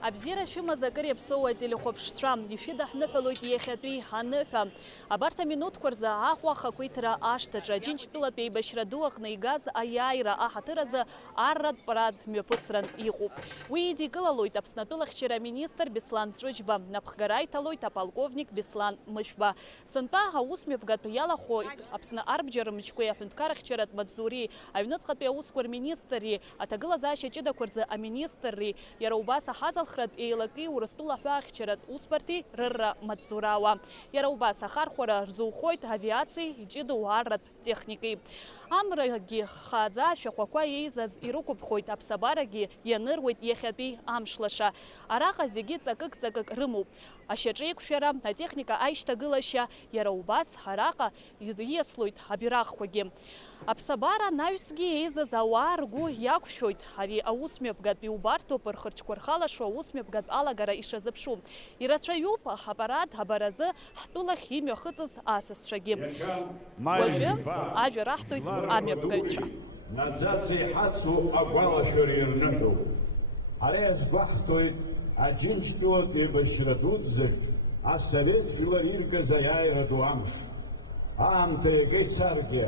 Абзира шәымазакыр иаԥсоу ателехәаԥшцәа ишәыдаҳныҳәалоит иахьатәи аныҳәа. Абарҭ аминуҭқәа рзы Аҟәа ахақәиҭра ашҭаҿы Аџьынџьтәылатәи еибашьра ду аҟны игаз аиааира аҳаҭыр азы арратә парад мҩаԥысран иҟоуп. Уи идикылалоит Аԥснатәылахьчара аминистр Беслан Ҵәыџьба, напхгара иҭалоит аполковник Беслан Мышәба. Сынтәа аусмҩаԥгатә иалахоит Аԥсны арбџьармычкәеи аҳәынҭқарахьчаратә маҵзури, аҩныҵҟатәи аусқәа рминистрри, аҭагылазаашьа ҷыдақәа рзы аминистрри, иара убас аҳазалхратә еилаки Урыстәыла аҳәаахьчаратә усбарҭеи рырра маҵзурауа. Иара убас ахархәара рзухоит авиациеи иҷыдоу арратә техникеи. Амрагьы хааӡа ашәахәақәа еизаз ирықәыԥхоит, аԥсабарагьы ианыруеит иахьатәи амшлаша. Араҟа зегьы ҵакык-ҵакык рымоуп. Ашьаҿеиқәшәара, атехника аишьҭагылашьа, иара убас араҟа ииаслоит абираҟқәагьы. Аԥсабара анаҩсгьы еизаз ауаа ргәы иақәшәоит. Ари аусмҩаԥгатә иубарҭоуп рхырҿқәа рхалашо аусмҩаԥгатә алагара ишазыԥшу. Ирацәаҩуп апарад абаразы ҳтәылахь имҩахыҵыз асасцәагьы. Уажәы ажәа раҳҭоит амҩаԥгаҩцәа. Наӡаӡа иҳацу агәалашәара ирныҳәоуп. Ари азгәаҳҭоит Аџьынџьтәылатәи еибашьра дуӡӡаҿ асовет жәлар иргаз аиааира ду амш. Аамҭа иага ицаргьы,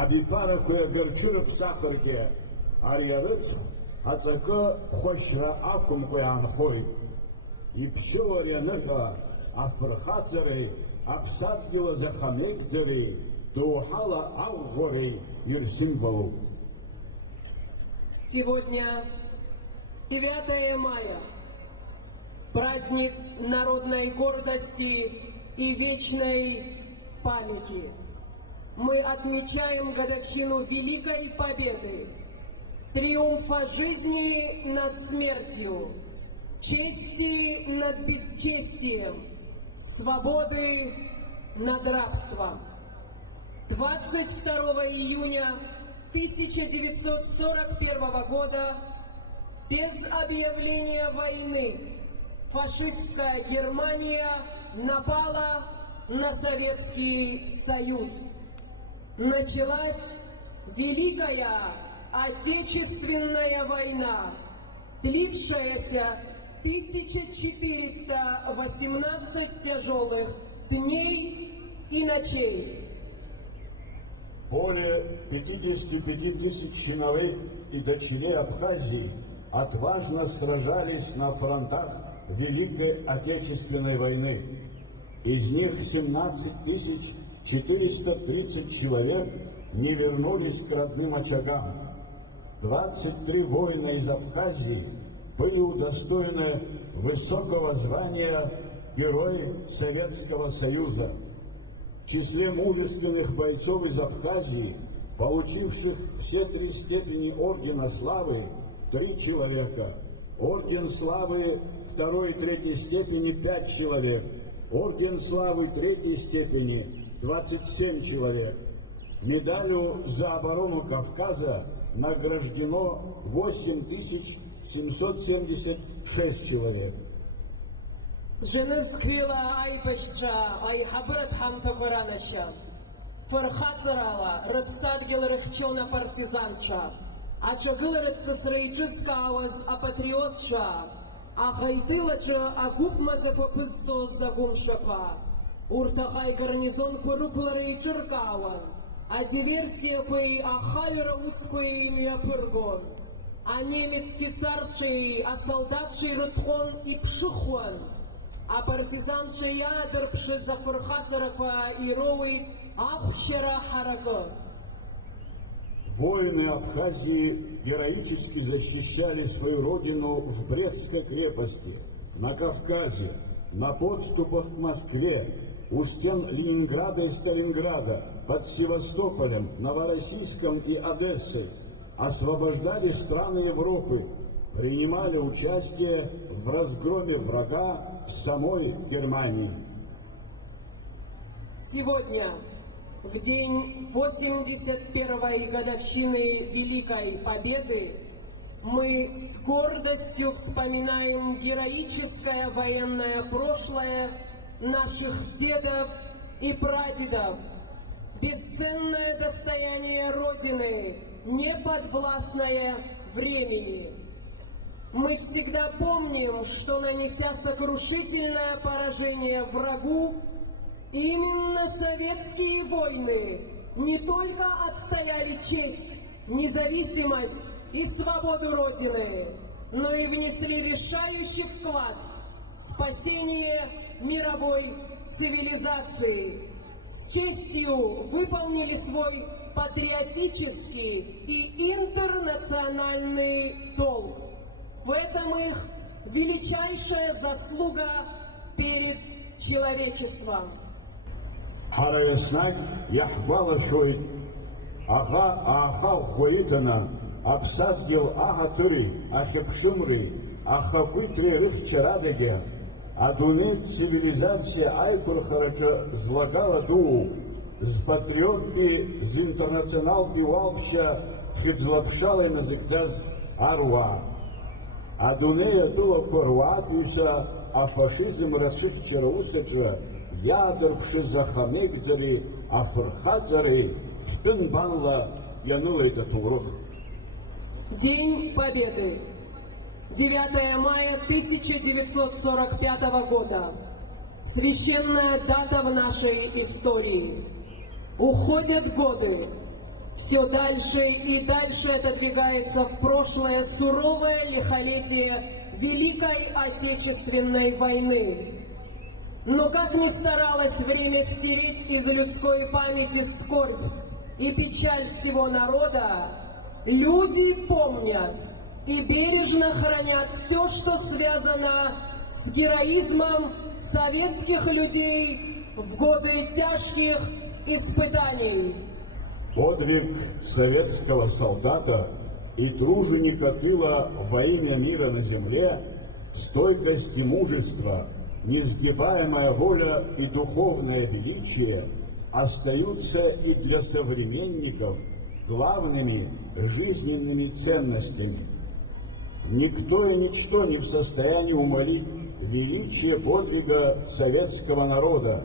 абиԥарақәа иагарҽырыԥсахыргьы, ари арыцҳ аҵакы хәашьра ақәымкәа иаанхоит. Иԥшьоу ари аныҳәа афырхаҵареи, аԥсадгьыл азы ахамеигӡареи, доуҳала аӷәӷәареи ирсимволуп. Сегодня 9 мая. Праздник народной гордости и вечной памяти. Мы отмечаем годовщину Великой Победы, триумфа жизни над смертью, чести над бесчестием, свободы над рабством. 22 июня 1941 года без объявления войны фашистская Германия напала на Советский Союз. Началась Великая Отечественная война, длившаяся 1418 тяжелых дней и ночей. Более 55 тысяч сыновей и дочерей Абхазии отважно сражались на фронтах Великой Отечественной войны. Из них 17 430 человек не вернулись к родным очагам. 23 воина из Абхазии были удостоены высокого звания Герой Советского Союза. В числе мужественных бойцов из Абхазии, получивших все 3 степени Ордена Славы, 3 человека. Орден Славы 2 и 3 степени 5 человек. Орден Славы 3 степени 27 человек. Медалью за оборону Кавказа награждено 8776 человек. Женесквила айбашча айхабырат хамтакваранаща. Фырхацарала рыпсадгил рыхчона партизанча. Ачагыларыццысра иҿызкаауаз апатриотцәа, аха итылаҿы агәыԥмаӡақәа ԥызҵоз агәымшәақәа. Урҭ аҟа игарнизонқәа рықәлара иҿыркаауан, адиверсиақәеи ахаҩара усқәеи мҩаԥыргон. Анемец фицарцәеи асолдатцәеи рыҭҟәон иԥшыхуан. Апартизанцәа иаадырԥшыз афырхаҵарақәа ироуит ахәшьара ҳаракы. Воины Абхазии героически защищали свою родину в Брестской крепости, на Кавказе, на подступах к Москве, у стен Ленинграда и Сталинграда, под Севастополем, Новороссийском и Одессой, освобождали страны Европы, принимали участие в разгроме врага в самой Германии. Сегодня, в день 81-й годовщины Великой Победы, мы с гордостью вспоминаем героическое военное прошлое наших дедов и прадедов, бесценное достояние Родины, неподвластное времени. Мы всегда помним, что, нанеся сокрушительное поражение врагу, именно советские воины не только отстояли честь, независимость и свободу Родины, но и внесли решающий вклад в спасение мировой цивилизации. С честью выполнили свой патриотический и интернациональный долг. В этом их величайшая заслуга перед человечеством. Ҳара иаҳгәалашәоит аӷа ӷәӷәаҩыҭаны аԥсадгьыл аҳаҭыри, ахьыԥшымреи, ахақәиҭреи рыхьчарадагьы адунеитә цивилизациа аиқәырхараҿы злагала дуу, зпатриоттәи, зинтернационалтәи уалԥшьа хьыӡла-ԥшала иназыгӡаз аруаа. Адунеи атәылақәа руаатәыҩса афашизм рацәыхьчара усаҿы иаадырԥшыз ахамеигӡареи, афырхаҵареи хьтәы-нбанла ианылеит аҭоурых. День Победы. 9 мая 1945 года. Священная дата в нашей истории. Уходят годы. Все дальше и дальше отодвигается в прошлое суровое лихолетие Великой Отечественной войны. Но как ни старалось время стереть из людской памяти скорбь и печаль всего народа, люди помнят и бережно хранят все, что связано с героизмом советских людей в годы тяжких испытаний. Подвиг советского солдата и труженика тыла во имя мира на земле, стойкость и мужество, несгибаемая воля и духовное величие остаются и для современников главными жизненными ценностями. Никто и ничто не в состоянии умалить величие подвига советского народа,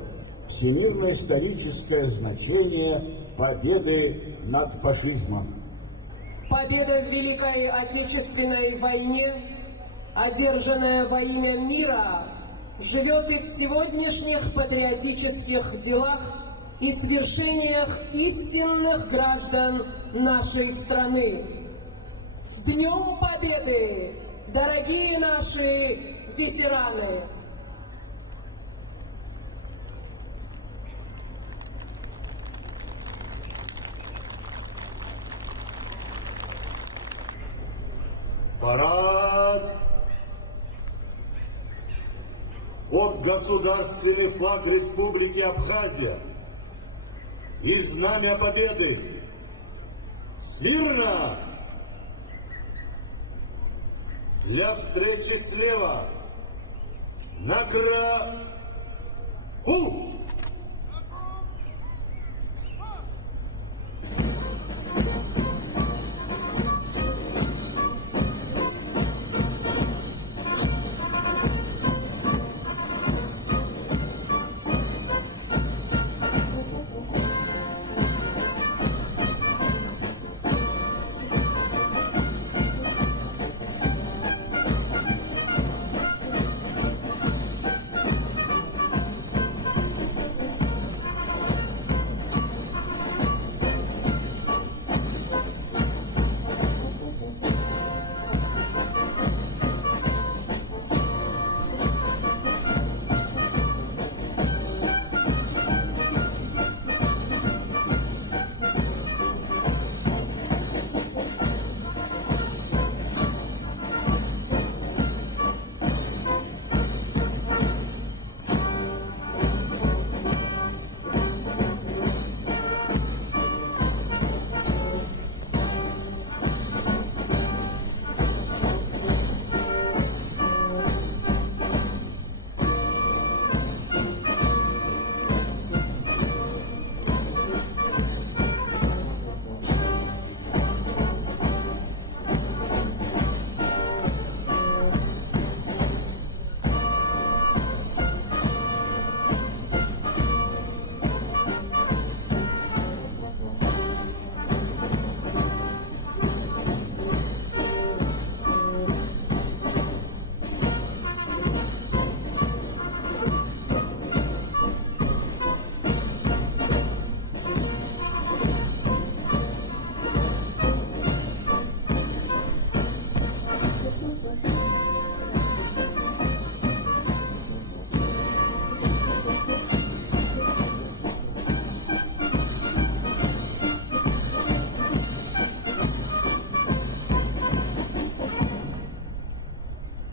всемирно-историческое значение победы над фашизмом. Победа в Великой Отечественной войне, одержанная во имя мира, живет и в сегодняшних патриотических делах и свершениях истинных граждан нашей страны. С Днем Победы, дорогие наши ветераны! Парад! Вот государственный флаг Республики Абхазия и Знамя Победы. Смирно! Для встречи слева. Накрау!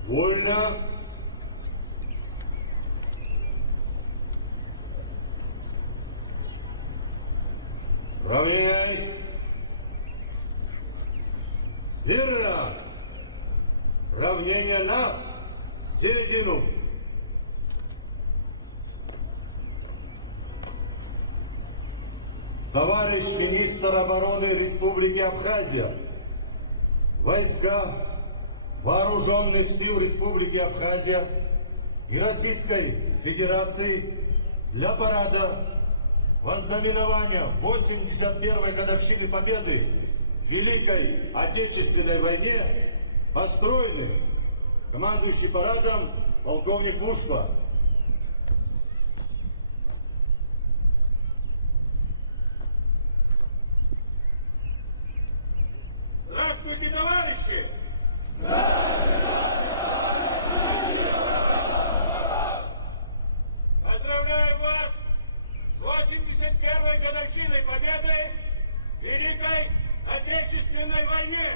Вольно. Равняйсь. Смирно. Равнение на середину. Товарищ министр обороны Республики Абхазия, войска Вооруженных сил Республики Абхазия и Российской Федерации для парада вознаменования 81-й годовщины Победы в Великой Отечественной войне построены командующий парадом полковник Бушпа. Здравствуйте, товарищи! Поздравляю вас с 81-й годовщиной Победы в Великой Отечественной войне!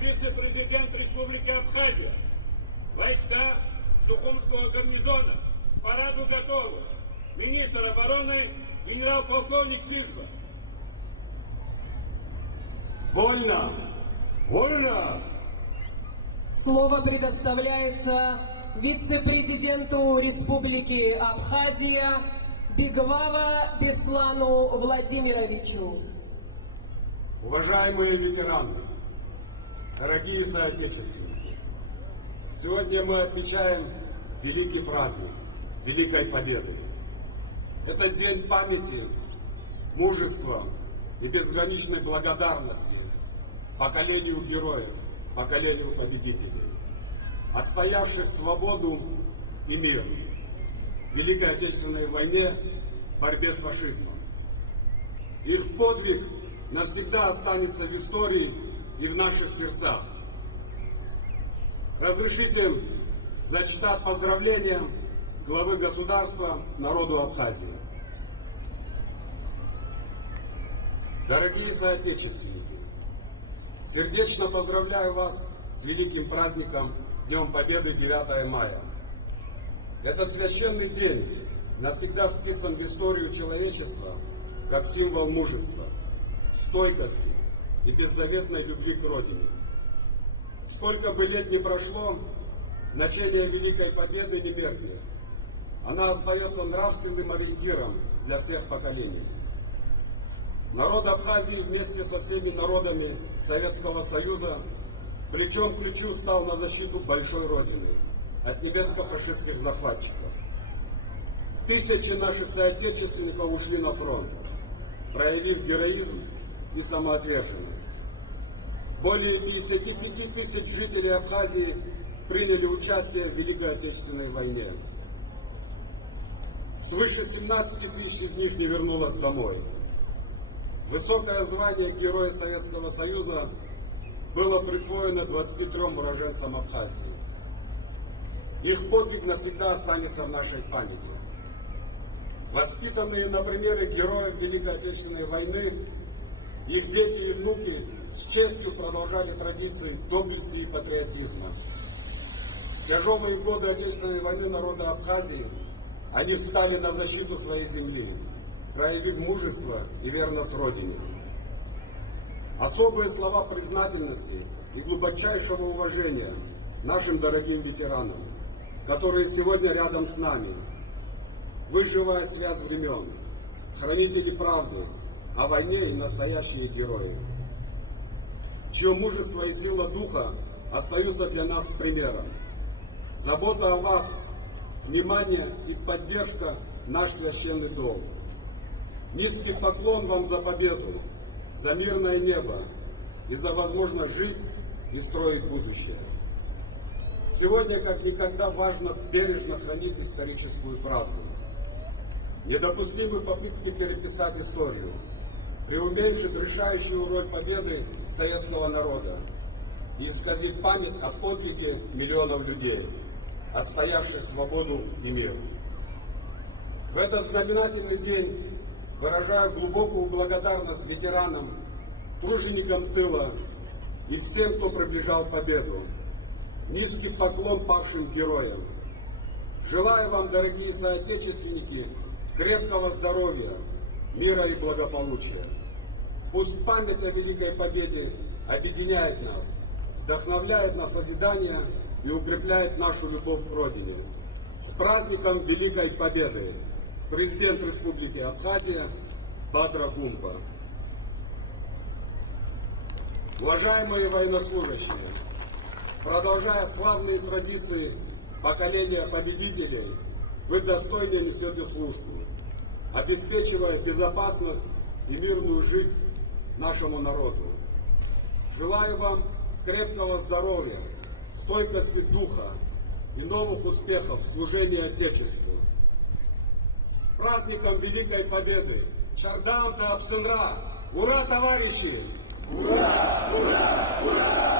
Вице-президент Республики Абхазия, войска Сухумского гарнизона, к параду готовы. Министр обороны, генерал-полковник Фишба. Вольно! Вольно! Слово предоставляется вице-президенту Республики Абхазия Бигвава Беслану Владимировичу. Уважаемые ветераны, дорогие соотечественники, сегодня мы отмечаем великий праздник Великой Победы. Это день памяти, мужества и безграничной благодарности поколению героев, поколению победителей, отстоявших свободу и мир в Великой Отечественной войне в борьбе с фашизмом. Их подвиг навсегда останется в истории и в наших сердцах. Разрешите зачитать поздравления главы государства народу Абхазии. Дорогие соотечественники, сердечно поздравляю вас с великим праздником Днем Победы 9 мая. Этот священный день навсегда вписан в историю человечества как символ мужества, стойкости и беззаветной любви к Родине. Сколько бы лет ни прошло, значение Великой Победы не меркнет. Она остается нравственным ориентиром для всех поколений. Народ Абхазии вместе со всеми народами Советского Союза плечом к плечу стал на защиту большой Родины от немецко-фашистских захватчиков. Тысячи наших соотечественников ушли на фронт, проявив героизм и самоотверженность. Более 55 тысяч жителей Абхазии приняли участие в Великой Отечественной войне. Свыше 17 тысяч из них не вернулось домой. Высокое звание Героя Советского Союза было присвоено 23 уроженцам Абхазии. Их подвиг навсегда останется в нашей памяти. Воспитанные на примере героев Великой Отечественной войны, их дети и внуки с честью продолжали традиции доблести и патриотизма. В тяжелые годы Отечественной войны народа Абхазии они встали на защиту своей земли, проявив мужество и верность Родине. Особые слова признательности и глубочайшего уважения нашим дорогим ветеранам, которые сегодня рядом с нами. Вы живая связь времен, хранители правды о войне и настоящие герои, чье мужество и сила духа остаются для нас примером. Забота о вас, внимание и поддержка – наш священный долг. Низкий поклон вам за победу, за мирное небо и за возможность жить и строить будущее. Сегодня как никогда важно бережно хранить историческую правду. Недопустимы попытки переписать историю, преуменьшить решающую роль победы советского народа и исказить память о подвиге миллионов людей, отстоявших свободу и мир. В этот знаменательный день выражаю глубокую благодарность ветеранам, труженикам тыла и всем, кто приближал победу. Низкий поклон павшим героям. Желаю вам, дорогие соотечественники, крепкого здоровья, мира и благополучия. Пусть память о Великой Победе объединяет нас, вдохновляет на созидание и укрепляет нашу любовь к Родине. С праздником Великой Победы! Президент Республики Абхазия Бадра Гумба. Уважаемые военнослужащие, продолжая славные традиции поколения победителей, вы достойно несете службу, обеспечивая безопасность и мирную жизнь нашему народу. Желаю вам крепкого здоровья, стойкости духа и новых успехов в служении Отечеству. С праздником Великой Победы! Чардам Таапсынра! Ура, товарищи! Ура! Ура! Ура!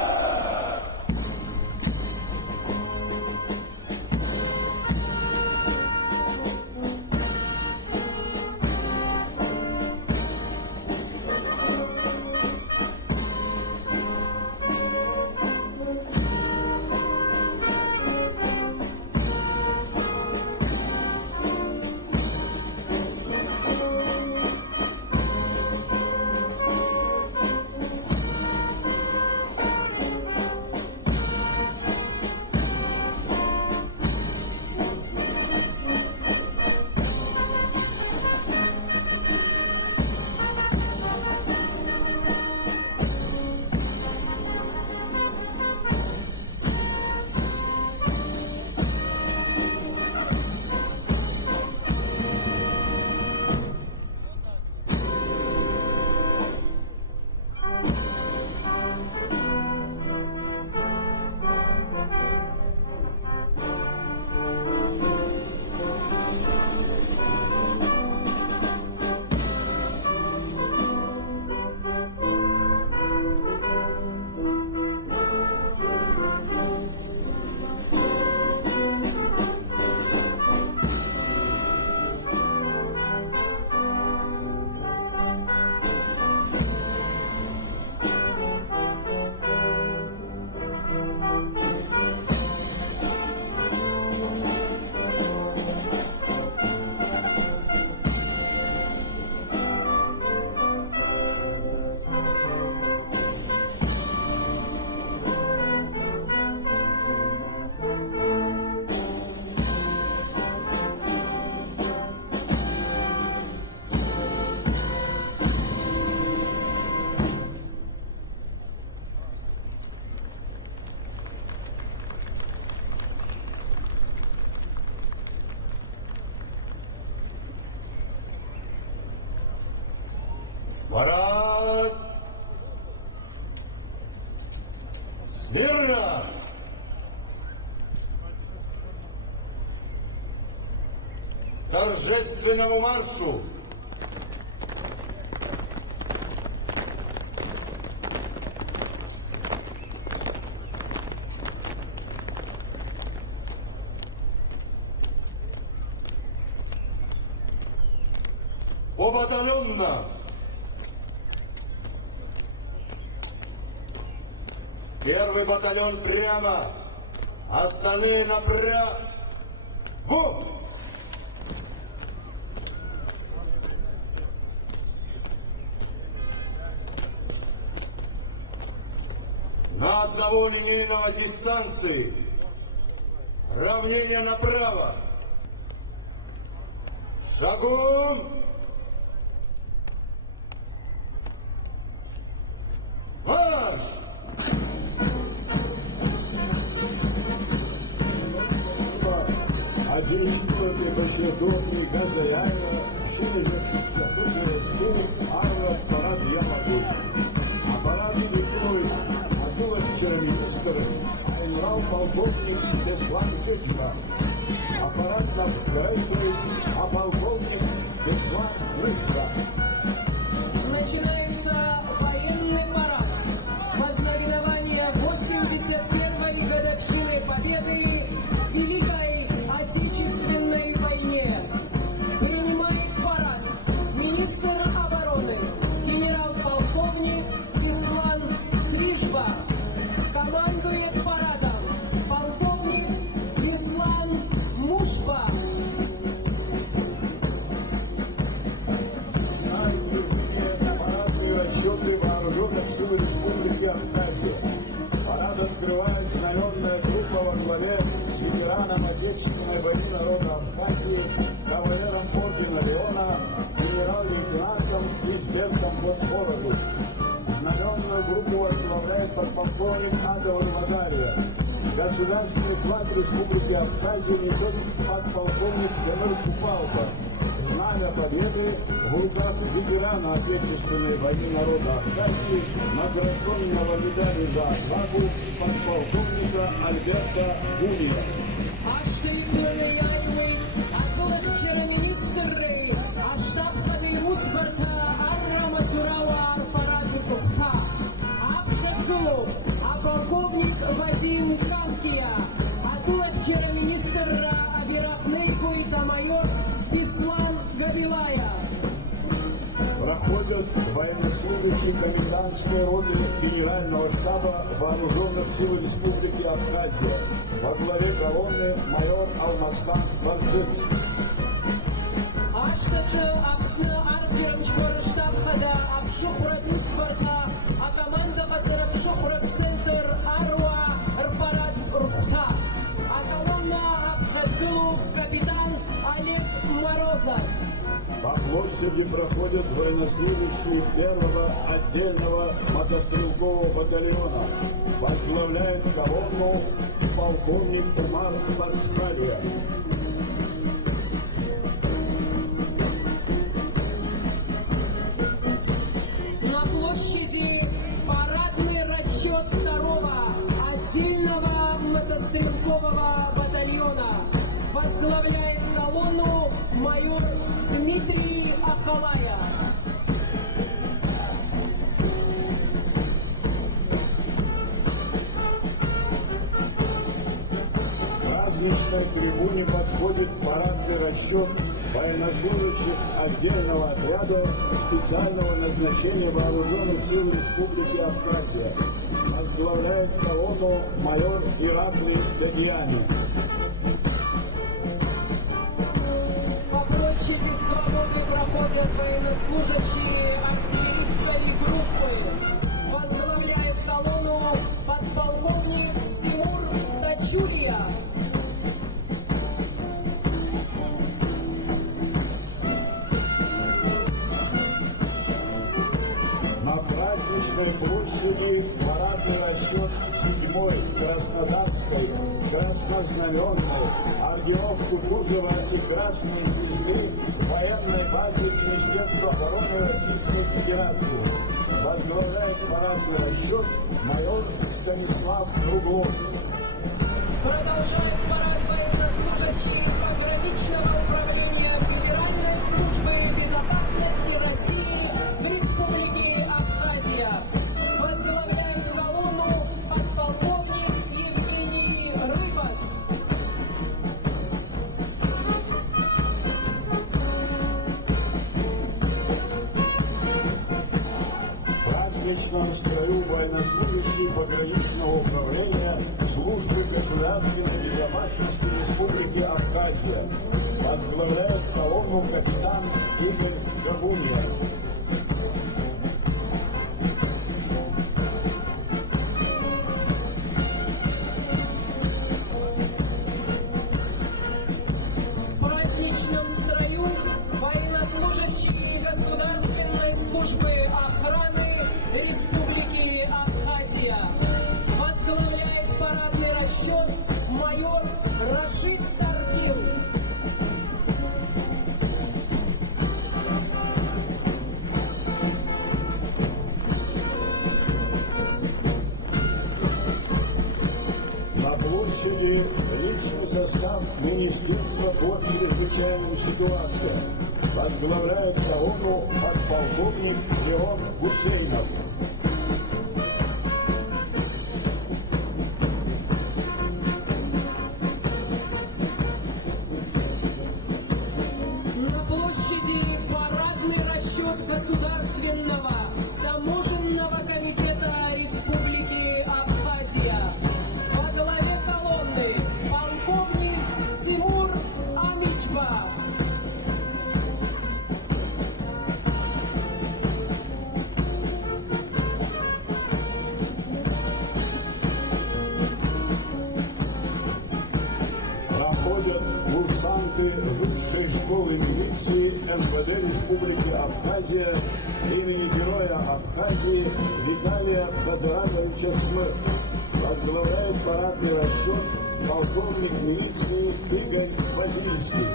Парад! Смирно! К торжественному маршу! Побатальонно! Первый батальон прямо, остальные направо. На одного линейного дистанции. Равнение направо. Шагом. Марш! Adilişteki başarılı gazayla şöyle çatışıyordu ağır para yapamadı. Aparat yürütüyor. Akıl açıcı minister Ayral полковник Беслан Физба. Аппарат нам а полковник Беслан Физба. Начинается военный парад. Вознаменование 81-й годовщины Победы в Великой Отечественной войне. Принимает парад министр обороны генерал-полковник Беслан Физба. Командует парадом полковник Беслан Мушба. Расчеты вооруженных сил Республики Абхазия. Парад открывает знаменная группа во главе с ветераном Отечественной войны народа Абхазии, кавалером ордена Леона, генерал-лейтенантом Избертом Боцхороду. Знаменную группу возглавляет подполковник Адовар Мазария. Государственный флаг Республики Абхазия несет подполковник Демир Купалка. Знамя Победы в руках ветерана Отечественной войны народа Абхазии, награжденного медалью за отвагу подполковника Альберта Гулия. Полковник Вадим Хамкия, министр Абирахнейку и майор Беслан Гавилая. Проходят военнослужащие комендантской роты Генерального штаба Вооруженных сил Республики Абхазия. Во главе колонны майор Алмазхан Барджетский. Аштачы Аксны Арджерам штаб хада Абшухрат Муспарха, а команда хада Абшухрат Центр Арва Рпарат Рухта. А колонна Абхазгулов капитан Олег Морозов. По площади проходят военнослужащие первого отдельного мотострелкового батальона. Возглавляет колонну полковник Умар Пацкалия. На площади парадный расчет второго отдельного мотострелкового батальона. Возглавляет колонну майор Дмитрий Ахалая. К праздничной трибуне подходит парадный расчет военнослужащих отдельного отряда специального назначения Вооруженных сил Республики Абхазия. Возглавляет колонну майор Ираклий Дадьяни. По площади Свободы проходят военнослужащие артиллерийской группы. Возглавляет колонну подполковник Тимур Тачулия. На праздничной площади парадный расчет 7-й Краснодарской краснознаменной орденов Кутузова и Красной Звезды военной базы Министерства обороны Российской Федерации. Возглавляет парадный расчет майор Станислав Круглов. Продолжает парад военнослужащие пограничного управления Федеральной службы безопасности России в Республике Абхазия. Возглавляет колонну подполковник Евгений Рыбас. В праздничном строю военнослужащие пограничного управления службы государственной безопасности Республики Абхазия. Возглавляет колонну капитан Игорь Габунья. В праздничном строю военнослужащие государственной службы охраны Республики Абхазия. Возглавляет парадный расчет майор Рашид Таргил. Министерства по чрезвычайным ситуациям. Возглавляет колонну подполковник Леон Гусейнов. На площади парадный расчет Государственного таможенного комитета Республики Абхазия. Во главе колонны полковник Тимур Амичба. Проходят курсанты Высшей школы милиции МВД Республики Абхазия имени Героя Абхазии Виталия Хазаратовича Смыр. Возглавляет парадный расчет полковник милиции Игорь Базильский.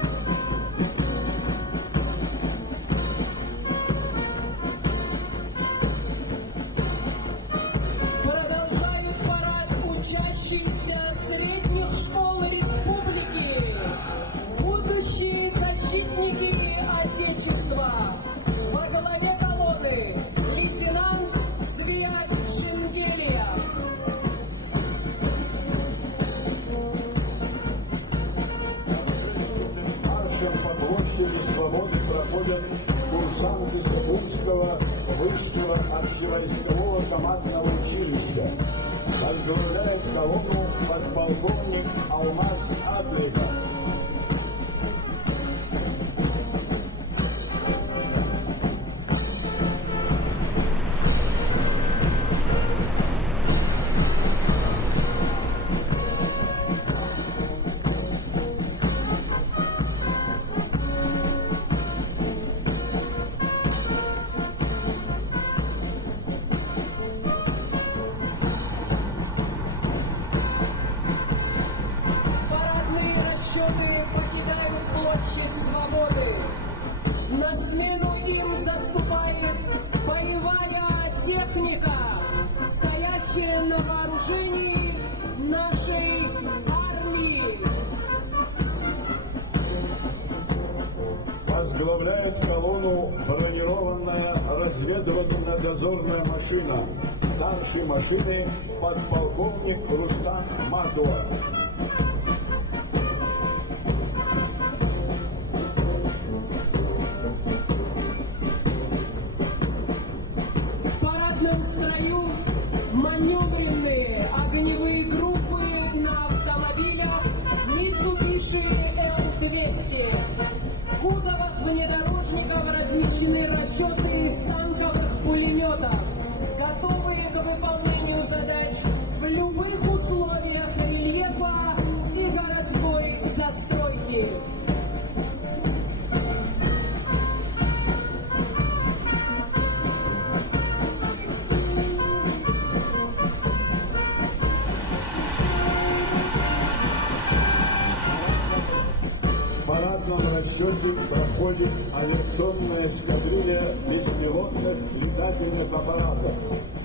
Продолжает парад учащиеся средних школ республики, будущие защитники Отечества. Во главе колонны лейтенант Свят Шенгелия. Маршем по площади Свободы проходят курсанты Сахумского высшего общевойскового командного училища. Возглавляет колонну подполковник Алмаз Адликов. Парадные расчеты покидают площадь Свободы. На смену им заступает боевая техника, стоящая на вооружении нашей армии. Возглавляет колонну бронированная разведывательно-дозорная машина. Старший машины подполковник Рустам Матуа. В парадном строю маневренные огневые группы на автомобилях Mitsubishi L200. В кузовах внедорожников размещены расчеты из танковых пулеметов, готовые к выполнению задач в любых условиях рельефа и городской застройки. В парадном расчете проходит авиационная эскадрилья беспилотных летательных аппаратов.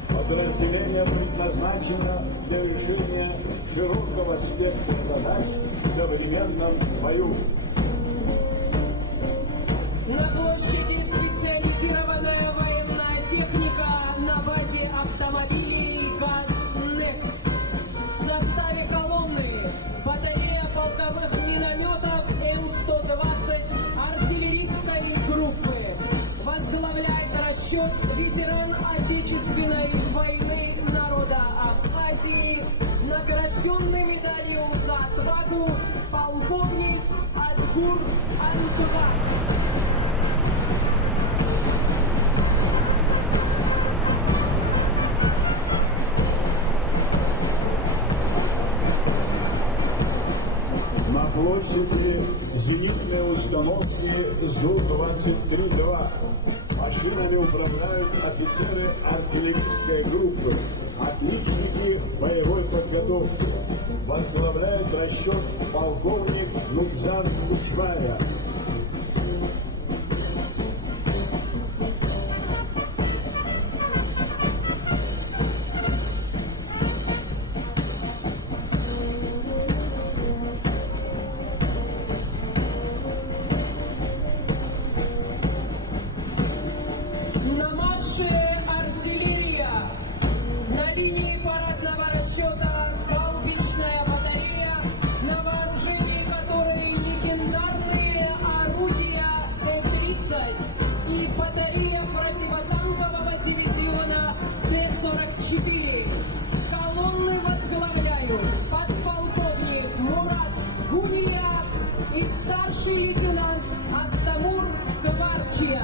Подразделение предназначено для решения широкого спектра задач в современном бою. На площади специализированная военная техника на базе автомобилей ГАЗ-НЕКС. В составе колонны батарея полковых минометов М-120 артиллерийской группы. Возглавляет расчет ветеран Отечественной войны народа Абхазии, награжденный медалью за отвагу полковник Адгур Антуга. На площади зенитные установки ЗУ-23-2. Машинами управляют офицеры артиллерийской группы, отличники боевой подготовки. Возглавляет расчет полковник Нубзар Кучвая. старший лейтенант Астамур Кварчия.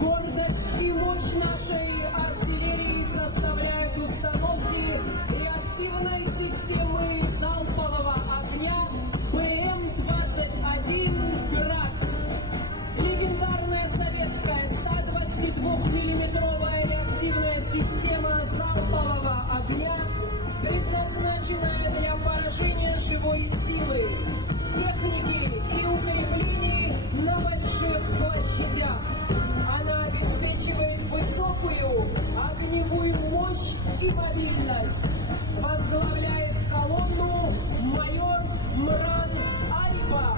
Гордость и мощь нашей артиллерии составляют установки реактивной системы залпового огня БМ-21 «Град». Легендарная советская 122-миллиметровая реактивная система залпового огня, предназначенная для поражения живой силы, техники и укреплений на больших площадях. Она обеспечивает высокую огневую мощь и мобильность. Возглавляет колонну майор Мран Альба.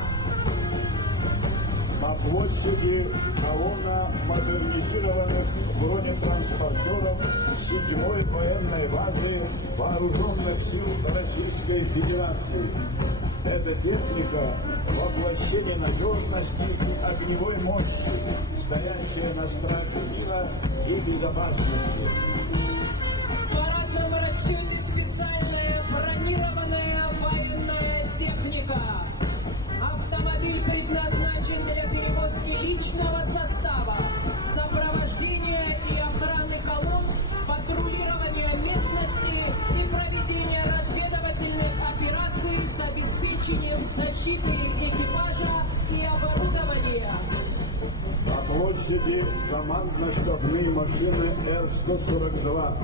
На площади колонна модернизированных бронетранспортеров 7-й военной базы Вооруженных сил Российской Федерации. Эта техника — воплощение надежности и огневой мощи, стоящая на страже мира и безопасности. В парадном расчете специальная бронированная военная техника. Автомобиль предназначен для перевозки личного состава, сопровождения и охраны колонн, патрулирования местности и проведения разведывательных операций с обеспечением защиты экипажа и оборудования. На площади командно-штабные машины Р-142,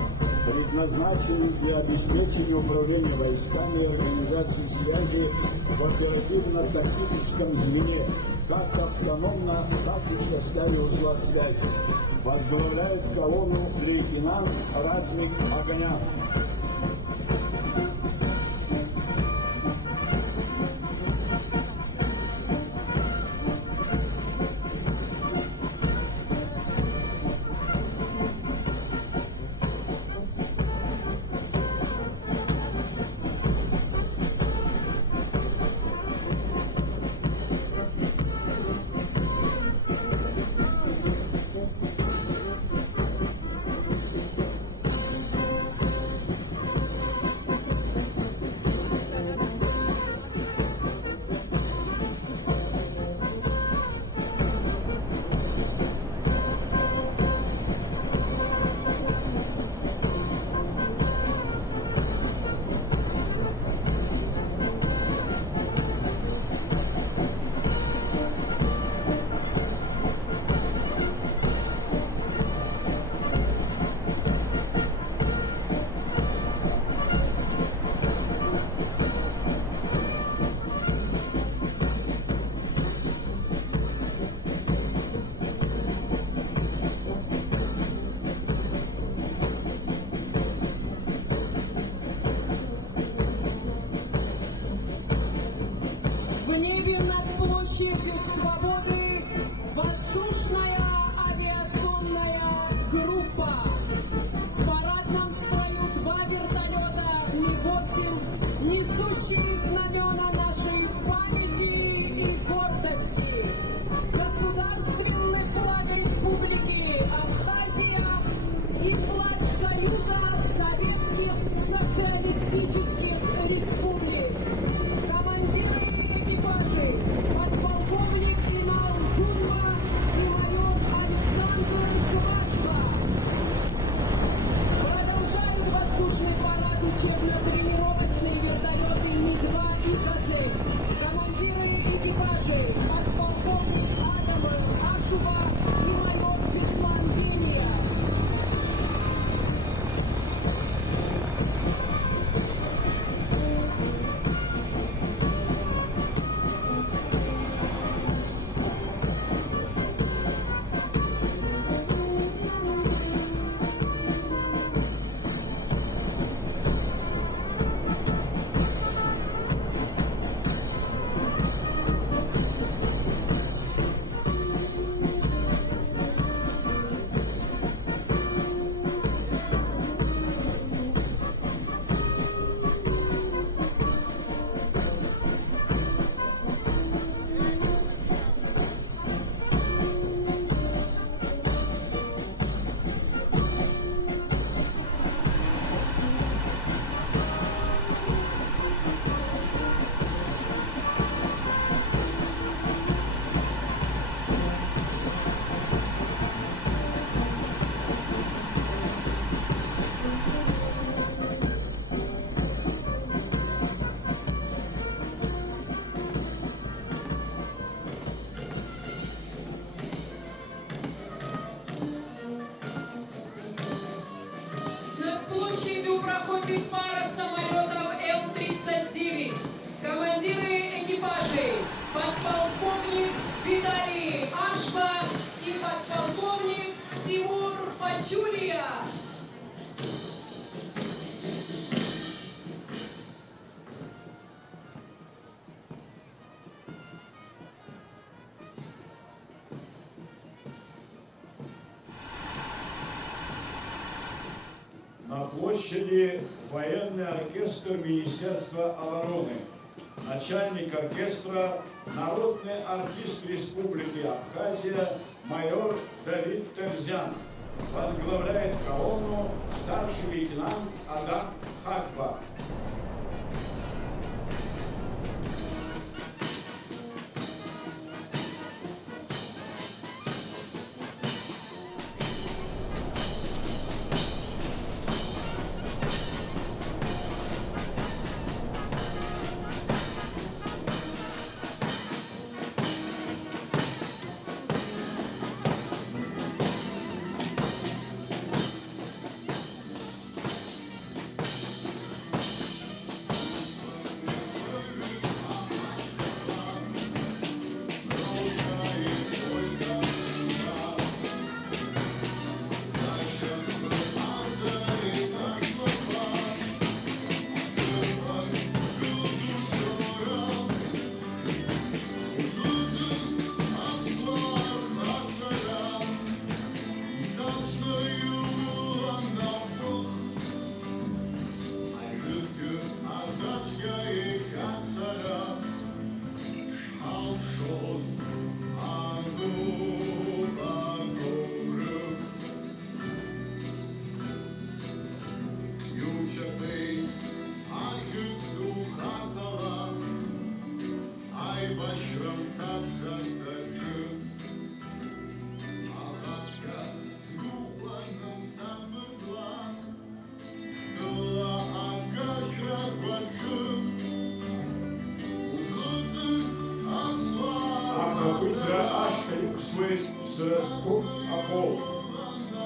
предназначены для обеспечения управления войсками и организации связи в оперативно-тактическом звене, как автономно, так и в составе узла связи. Возглавляет колонну лейтенант Ратник Огня. В небе над площадью Свободы воздушная авиационная группа. В парадном строю 2 вертолета Ми-8, несущие знамена нашей памяти и гордости. Государственный флаг Республики Абхазия и флаг Союза Советских Социалистических Республик. Командиры экипажей, подполковник дежурит пара самолетов Ил-39. Командиры экипажей подполковник Виталий Ашба и подполковник Тимур Пачулия. На площади военный оркестр Министерства обороны. Начальник оркестра народный артист Республики Абхазия майор Давид Терзян. Возглавляет колонну старший лейтенант Адам Хакба.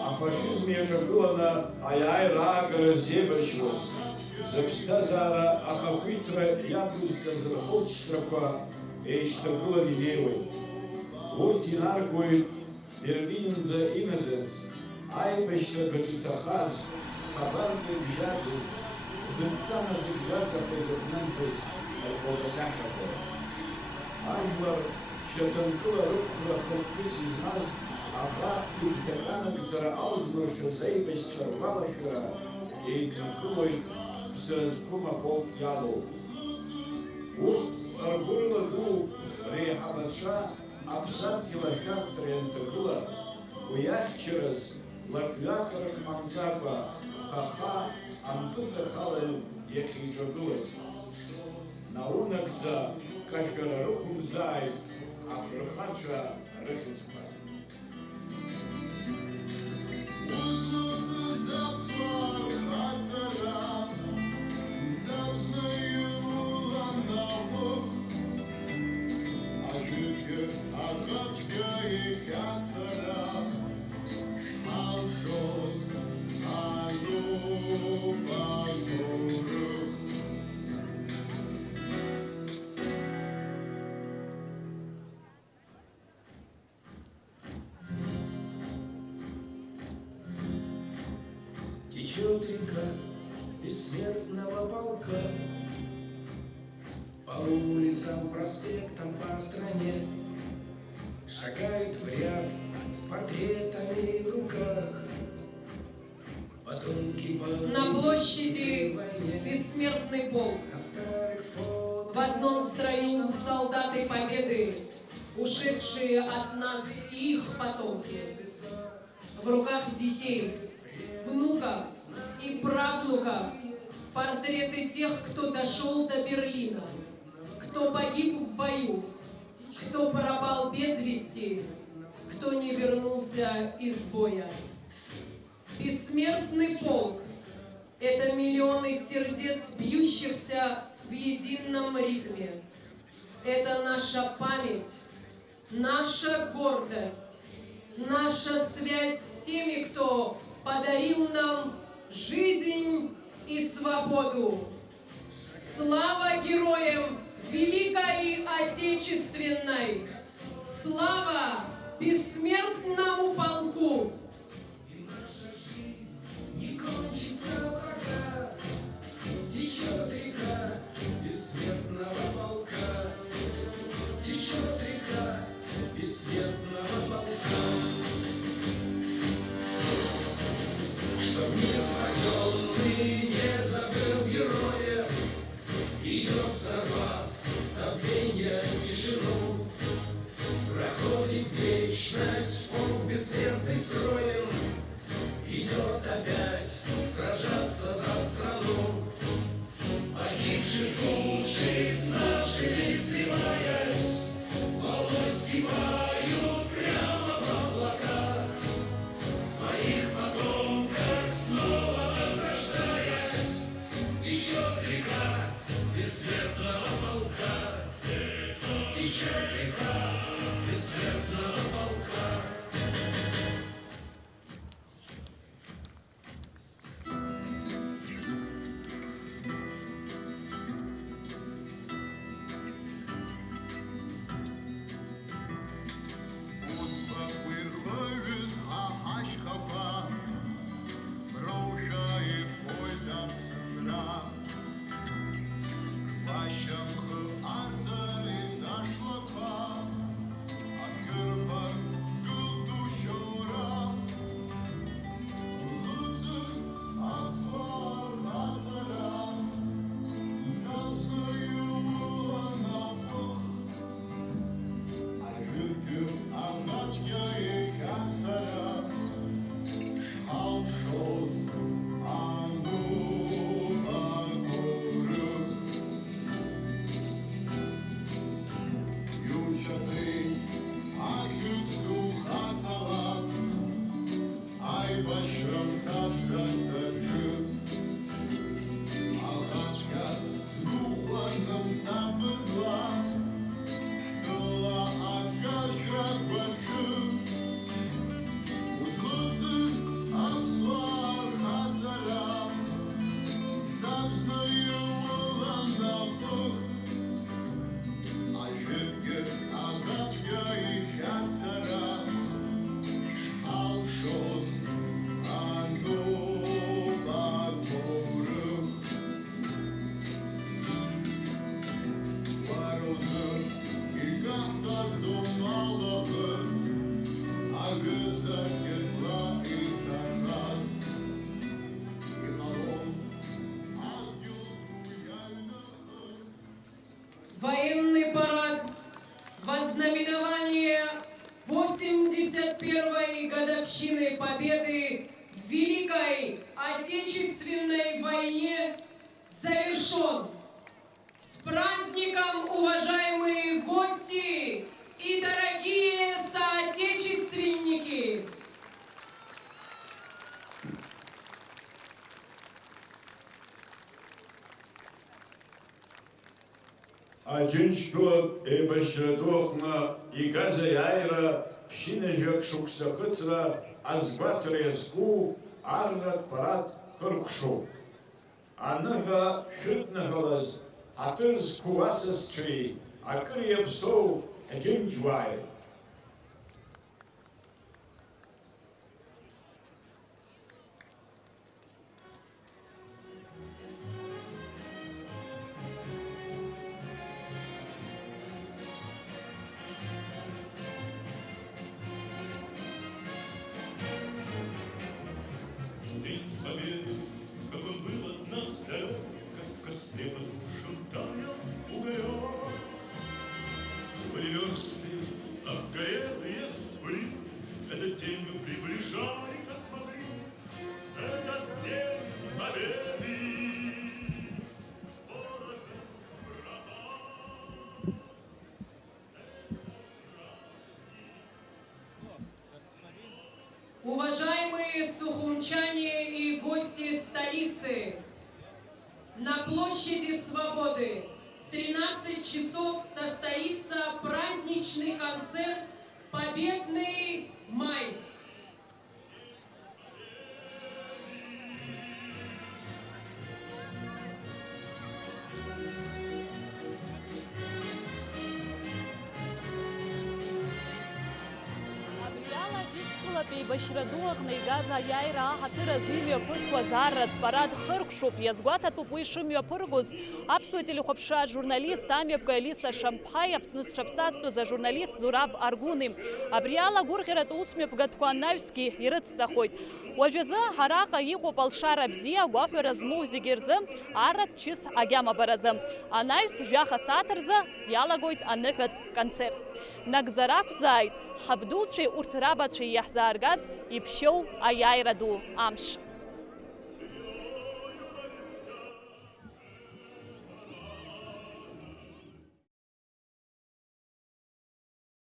А фашизм ежегодно аяйра грозебачвост. Закстазара ахахвитра ябустя захочтрапа эйштагула вилевой. Вот инаргует Берлинза иназес, айбешта гачитахаз, хабарный бжады, зымцана зигзага фезазнантес, алкодасахако. Айбар шатанкула рукра фокус из нас, аба юктакана Виктора Аузбруша заибешта рвалаша, и танкулой сразкума полк ялу. Вот аргуила ду рехабаша, Апсат хилашак трентакула, уях через лаквякарах мамцапа, хаха, антута халаль ехиджадулас. Наунакца кашгарарухум зай, афрахача рысуспа. Течет река бессмертного полка по улицам, проспектам, по стране. Шагают в ряд с портретами в руках потомки На площади бессмертный полк. В одном строю солдаты Победы, ушедшие от нас их потомки. В руках детей, внуков и правнуков портреты тех, кто дошел до Берлина, кто погиб в бою, кто пропал без вести, кто не вернулся из боя. Бессмертный полк — это миллионы сердец, бьющихся в едином ритме. Это наша память, наша гордость, наша связь с теми, кто подарил нам жизнь и свободу. Слава героям Великой Отечественной! Слава бессмертному полку! Не кончится пока течет река бессмертного полка, течет река бессмертного полка. Чтоб не спасенный не забыл героя, идет взорвав забвенье тишину, проходит вечность, он бессмертный строем, идет опять сражаться за страну. Погибших души с нашими сливаясь, волной сгибают прямо в облака, своих потомков снова возрождаясь, течет река бессмертного полка, течет река бессмертного полка. Военный парад вознаменования 81-й годовщины Победы в Великой Отечественной войне завершен. С праздником, уважаемые гости и дорогие соотечественники! Аџьынџьтәылатә еибашьратәы игази аира ԥшьынажәак шықәса хыҵра азгәаҭара иазку арратә парадтә хыркәшоуп. Аныҳәа шәыднагалаз атыр зқәу асасцәеи акыр иаԥсоу ҳџьынџьуааи. Уважаемые сухумчане и гости столицы, на площади Свободы в 13 часов состоится праздничный концерт «Победный май». Џьынџьтәылатә еибашьра ду аҟны игаз аиааира аҳаҭыр азы имҩаԥысуаз арратә парад хыркәшоуп. Иазгәаҭатәуп уи шымҩаԥыргоз аԥсуа телехәаԥшра ажурналист амҩаԥгаҩ Алиса Шамԥҳаи, Аԥсны зҽаԥсазтәыз ажурналист Зураб Аргәыни. Абри ала гәырӷьаратә усмҩаԥгатәқәа анаҩсгьы ирыцҵахоит. Уажәазы араҟа иҟоуп алшара бзиа, агәаҳәара змоу зегьы рзы арратә ԥшьыс агьамабаразы. Анаҩс жәаха сааҭ рзы иалагоит аныҳәатә концерт. Нагӡара ақәзааит ҳабдуцәеи урҭ рабацәеи иаҳзааргаз иԥшьоу аиааира ду амш.